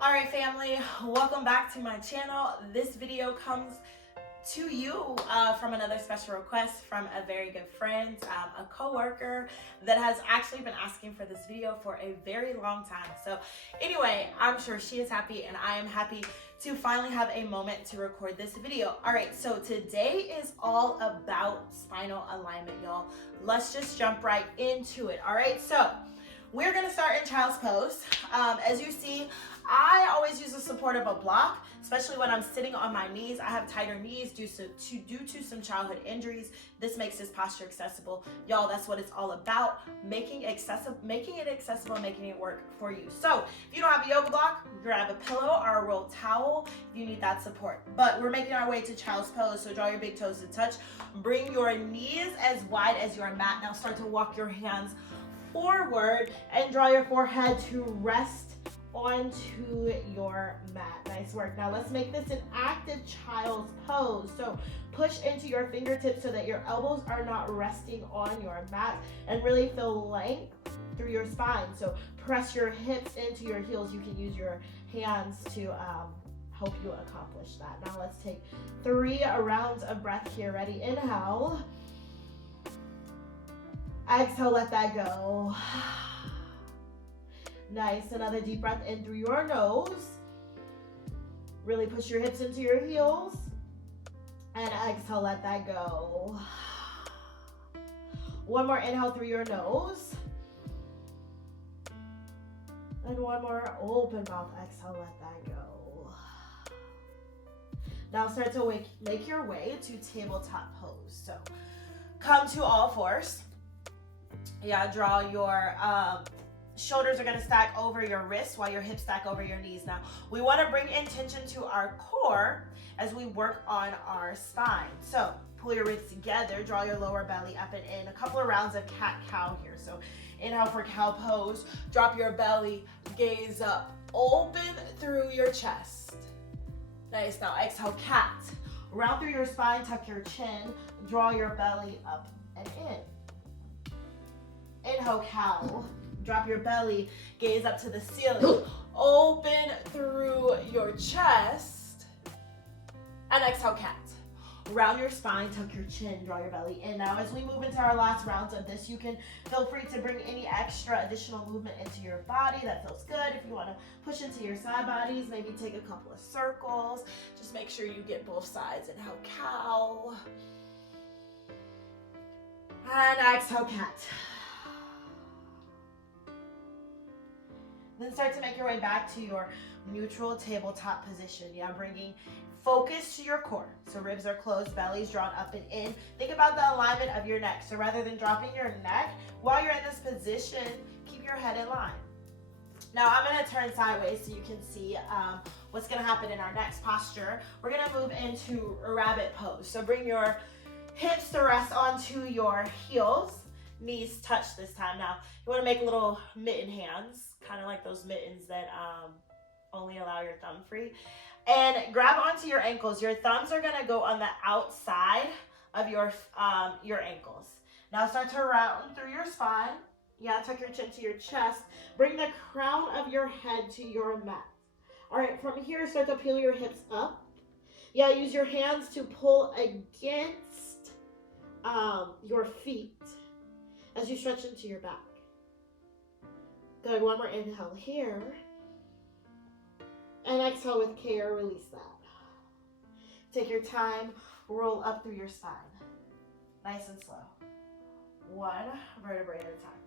All right, family, welcome back to my channel. This video comes to you from another special request from a very good friend, a coworker that has actually been asking for this video for a very long time. So anyway, I'm sure she is happy and I am happy to finally have a moment to record this video. All right, so today is all about spinal alignment, y'all. Let's just jump right into it. All right, so we're gonna start in child's pose. As you see, I always use the support of a block, especially when I'm sitting on my knees. I have tighter knees due to some childhood injuries. This makes this posture accessible. Y'all, that's what it's all about, making it accessible, making it work for you. So if you don't have a yoga block, grab a pillow or a rolled towel if you need that support. But we're making our way to child's pose, so draw your big toes to touch. Bring your knees as wide as your mat. Now start to walk your hands forward and draw your forehead to rest onto your mat. Nice work. Now let's make this an active child's pose. So push into your fingertips so that your elbows are not resting on your mat, and really feel length through your spine. So press your hips into your heels. You can use your hands to help you accomplish that. Now let's take 3 rounds of breath here. Ready? Inhale. Exhale, let that go. Nice. Another deep breath in through your nose. Really push your hips into your heels. And exhale, let that go. One more inhale through your nose. And one more open mouth exhale, let that go. Now start to make your way to tabletop pose. So come to all fours. Yeah, draw your shoulders are going to stack over your wrists while your hips stack over your knees. Now, we want to bring intention to our core as we work on our spine. So, pull your wrists together, draw your lower belly up and in. A couple of rounds of cat-cow here. So, inhale for cow pose, drop your belly, gaze up, open through your chest. Nice. Now, exhale, cat. Round through your spine, tuck your chin, draw your belly up and in. Inhale, cow. Drop your belly, gaze up to the ceiling. Open through your chest. And exhale, cat. Round your spine, tuck your chin, draw your belly in. Now, as we move into our last rounds of this, you can feel free to bring any extra additional movement into your body. That feels good. If you want to push into your side bodies, maybe take a couple of circles. Just make sure you get both sides. Inhale, cow. And exhale, cat. Then start to make your way back to your neutral tabletop position. Yeah, bringing focus to your core. So ribs are closed, belly's drawn up and in. Think about the alignment of your neck. So rather than dropping your neck, while you're in this position, keep your head in line. Now I'm gonna turn sideways so you can see what's gonna happen in our next posture. We're gonna move into a rabbit pose. So bring your hips to rest onto your heels. Knees touch this time. Now, you want to make little mitten hands, kind of like those mittens that only allow your thumb free. And grab onto your ankles. Your thumbs are going to go on the outside of your ankles. Now, start to round through your spine. Yeah, tuck your chin to your chest. Bring the crown of your head to your mat. All right, from here, start to peel your hips up. Yeah, use your hands to pull against your feet as you stretch into your back. Good, one more inhale here. And exhale with care, release that. Take your time, roll up through your spine. Nice and slow. One vertebrae at a time.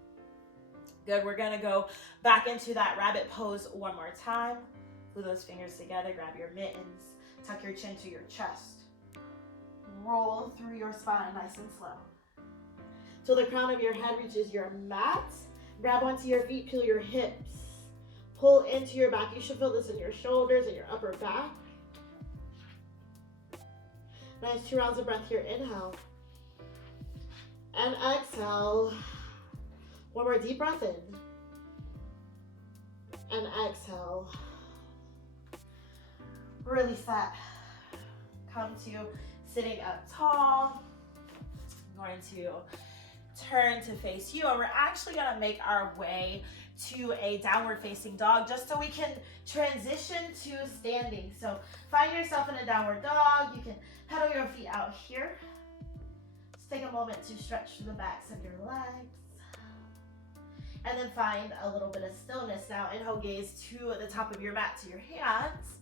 Good, we're gonna go back into that rabbit pose one more time. Glue those fingers together, grab your mittens, tuck your chin to your chest. Roll through your spine, nice and slow. Till the crown of your head reaches your mat. Grab onto your feet, peel your hips. Pull into your back. You should feel this in your shoulders and your upper back. Nice, 2 rounds of breath here. Inhale. And exhale. One more deep breath in. And exhale. Release that. Come to sitting up tall. I'm going to turn to face you, and we're actually gonna make our way to a downward facing dog just so we can transition to standing. So find yourself in a downward dog. You can pedal your feet out here. Just take a moment to stretch the backs of your legs. And then find a little bit of stillness. Now inhale, gaze to the top of your mat, to your hands.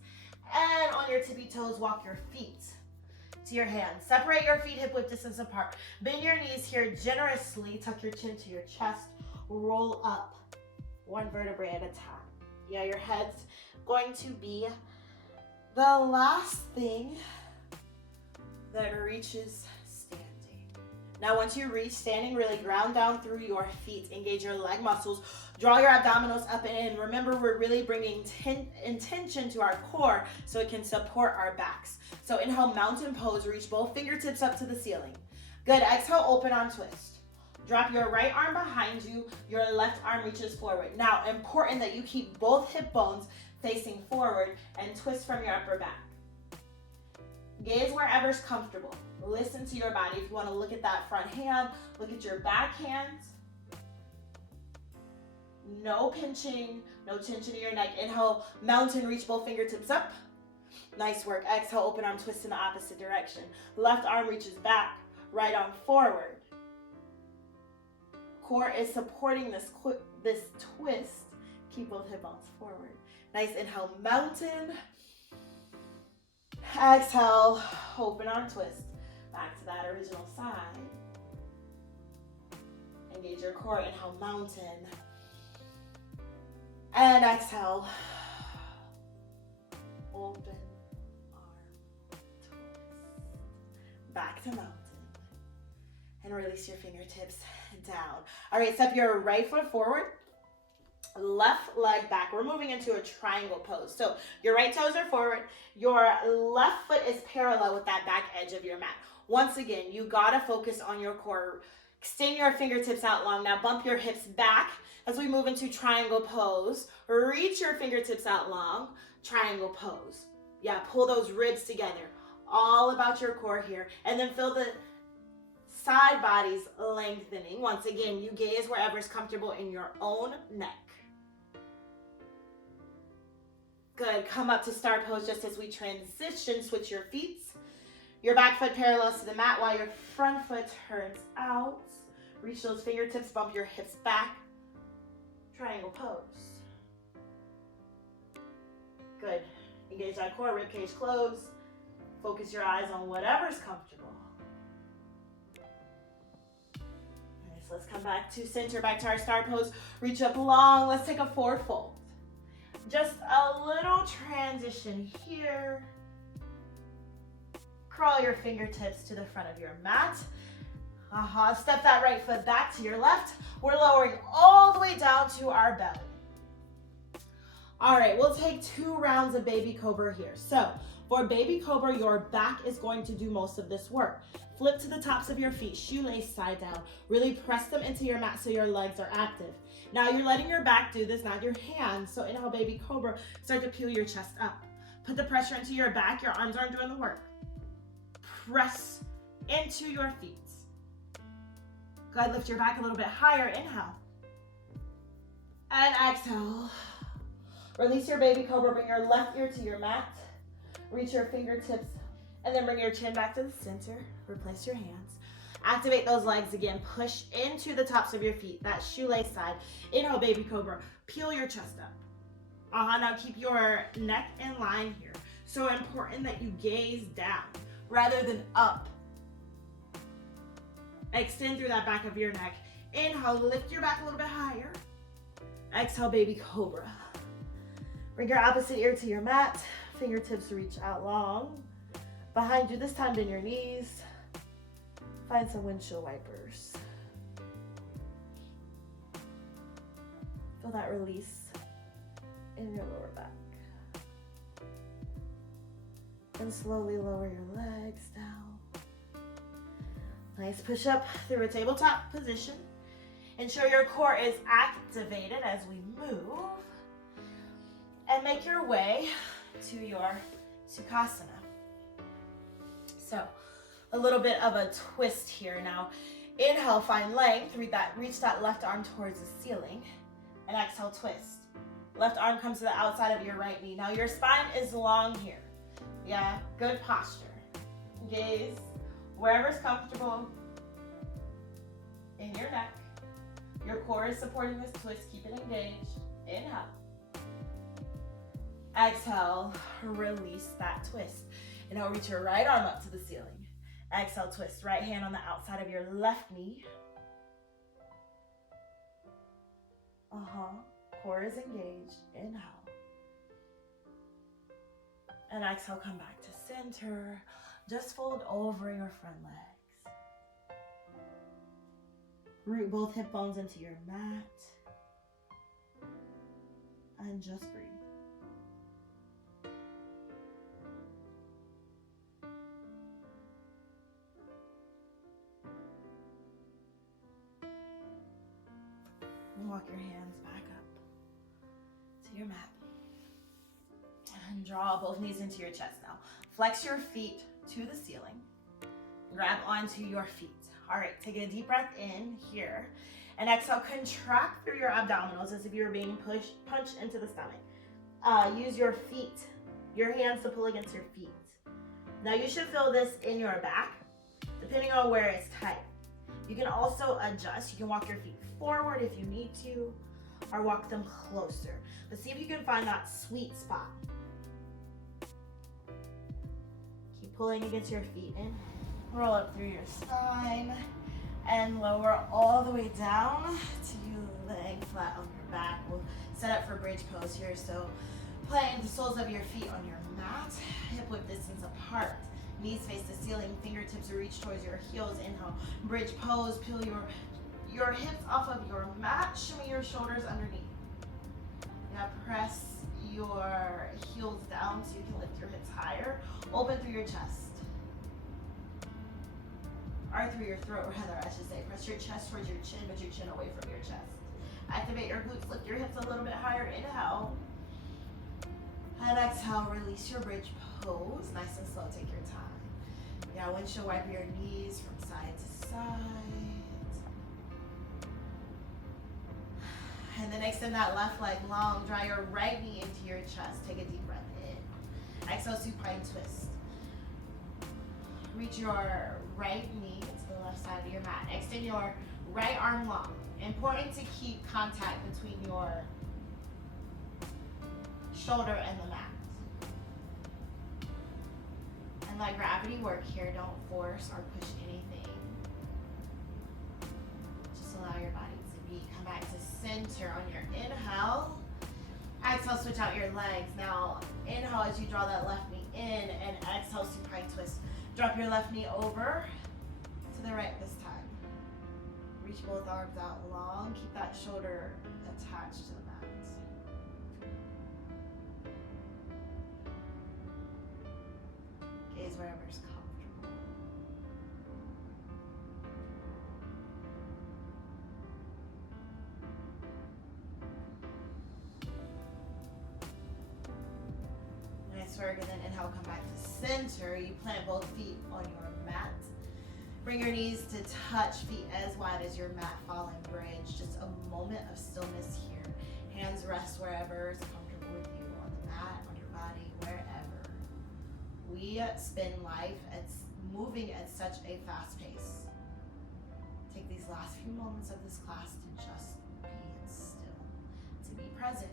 And on your tippy toes, walk your feet to your hands. Separate your feet hip width distance apart. Bend your knees here generously. Tuck your chin to your chest. Roll up one vertebrae at a time. Yeah, your head's going to be the last thing that reaches standing. Now, once you reach standing, really ground down through your feet. Engage your leg muscles. Draw your abdominals up and in. Remember, we're really bringing intention to our core so it can support our backs. So inhale, mountain pose. Reach both fingertips up to the ceiling. Good. Exhale, open arm twist. Drop your right arm behind you. Your left arm reaches forward. Now, important that you keep both hip bones facing forward and twist from your upper back. Gaze wherever's comfortable. Listen to your body. If you want to look at that front hand, look at your back hand. No pinching, no tension in your neck. Inhale, mountain, reach both fingertips up. Nice work. Exhale, open arm twist in the opposite direction. Left arm reaches back, right arm forward. Core is supporting this twist. Keep both hip bones forward. Nice. Inhale, mountain. Exhale, open arm twist. Back to that original side. Engage your core. Inhale, mountain. And exhale. Open arm twist. Back to mountain. And release your fingertips down. All right, step your right foot forward. Left leg back. We're moving into a triangle pose. So your right toes are forward. Your left foot is parallel with that back edge of your mat. Once again, you gotta focus on your core. Extend your fingertips out long. Now bump your hips back as we move into triangle pose. Reach your fingertips out long. Triangle pose. Yeah, pull those ribs together. All about your core here. And then feel the side bodies lengthening. Once again, you gaze wherever's comfortable in your own neck. Good. Come up to star pose just as we transition. Switch your feet. Your back foot parallels to the mat while your front foot turns out. Reach those fingertips, bump your hips back. Triangle pose. Good. Engage that core, ribcage close. Focus your eyes on whatever's comfortable. Nice. Let's come back to center, back to our star pose. Reach up long. Let's take a forward fold. Just a little transition here. Crawl your fingertips to the front of your mat. Step that right foot back to your left. We're lowering all the way down to our belly. All right, we'll take 2 rounds of baby cobra here. So for baby cobra, your back is going to do most of this work. Flip to the tops of your feet, shoelace side down. Really press them into your mat so your legs are active. Now you're letting your back do this, not your hands. So inhale, baby cobra, start to peel your chest up. Put the pressure into your back, your arms aren't doing the work. Press into your feet. Good, lift your back a little bit higher, inhale. And exhale. Release your baby cobra, bring your left ear to your mat. Reach your fingertips, and then bring your chin back to the center. Replace your hands. Activate those legs again. Push into the tops of your feet, that shoelace side. Inhale, baby cobra. Peel your chest up. Now keep your neck in line here. So important that you gaze down rather than up. Extend through that back of your neck. Inhale, lift your back a little bit higher. Exhale, baby cobra. Bring your opposite ear to your mat. Fingertips reach out long. Behind you, this time bend your knees. Find some windshield wipers. Feel that release in your lower back. And slowly lower your legs down. Nice push up through a tabletop position. Ensure your core is activated as we move. And make your way to your Sukhasana. So, a little bit of a twist here. Now, Inhale, find length. Reach that left arm towards the ceiling. And exhale, twist. Left arm comes to the outside of your right knee. Now your spine is long here. Yeah, good posture. Gaze wherever's comfortable in your neck. Your core is supporting this twist. Keep it engaged. Inhale. Exhale, release that twist. Inhale, reach your right arm up to the ceiling. Exhale, twist. Right hand on the outside of your left knee. Core is engaged. Inhale. And exhale, come back to center. Just fold over your front legs. Root both hip bones into your mat. And just breathe. Walk your hands back up to your mat. And draw both knees into your chest now. Flex your feet to the ceiling. Grab onto your feet. All right, take a deep breath in here. And exhale, contract through your abdominals as if you were being punched into the stomach. Use your feet, your hands to pull against your feet. Now you should feel this in your back, depending on where it's tight. You can also adjust. You can walk your feet forward if you need to, or walk them closer. But see if you can find that sweet spot. Keep pulling against your feet in. Roll up through your spine and lower all the way down to you laying flat on your back. We'll set up for bridge pose here. So plant the soles of your feet on your mat, hip width distance apart. Knees face the ceiling, fingertips reach towards your heels. Inhale, bridge pose, peel your hips off of your mat, shimmy your shoulders underneath. Now press your heels down so you can lift your hips higher. Open through your chest. Or through your throat, rather, I should say. Press your chest towards your chin, but your chin away from your chest. Activate your glutes, lift your hips a little bit higher. Inhale. And exhale, release your bridge pose. Nice and slow, take your time. Yeah, windshield wiper your knees from side to side. And then extend that left leg long. Draw your right knee into your chest. Take a deep breath in. Exhale, supine twist. Reach your right knee to the left side of your mat. Extend your right arm long. Important to keep contact between your shoulder and the mat. And let gravity work here. Don't force or push anything. Just allow your body to be. Come back to center on your inhale. Exhale, switch out your legs. Now, inhale as you draw that left knee in, and exhale, supine twist. Drop your left knee over to the right this time. Reach both arms out long. Keep that shoulder attached to the mat. Gaze wherever's comfortable. Nice work, and then inhale, come back to center. You plant both feet on your mat. Bring your knees to touch, feet as wide as your mat, falling bridge. Just a moment of stillness here. Hands rest wherever is comfortable with you, on the mat, on your body, wherever. We spend life moving at such a fast pace. Take these last few moments of this class to just be still, to be present.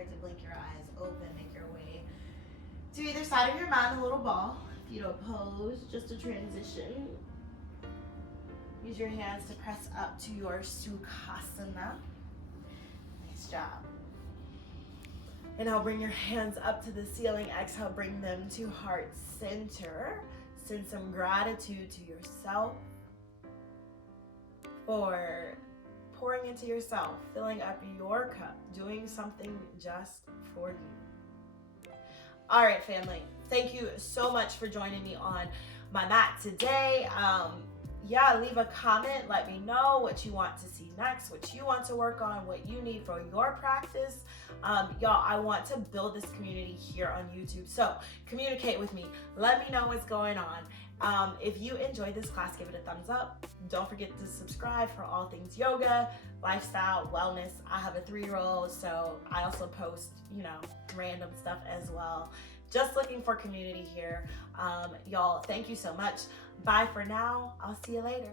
To blink your eyes open, make your way to either side of your mat in a little ball. Fetal pose, just a transition. Use your hands to press up to your Sukhasana. Nice job. Inhale, bring your hands up to the ceiling. Exhale, bring them to heart center. Send some gratitude to yourself for pouring into yourself, filling up your cup, doing something just for you. All right, family, thank you so much for joining me on my mat today. Yeah, leave a comment. Let me know what you want to see next, what you want to work on, what you need for your practice. Y'all, I want to build this community here on YouTube. So communicate with me. Let me know what's going on. If you enjoyed this class, give it a thumbs up. Don't forget to subscribe for all things yoga, lifestyle, wellness. I have a 3-year-old, so I also post, random stuff as well. Just looking for community here. Y'all, thank you so much. Bye for now. I'll see you later.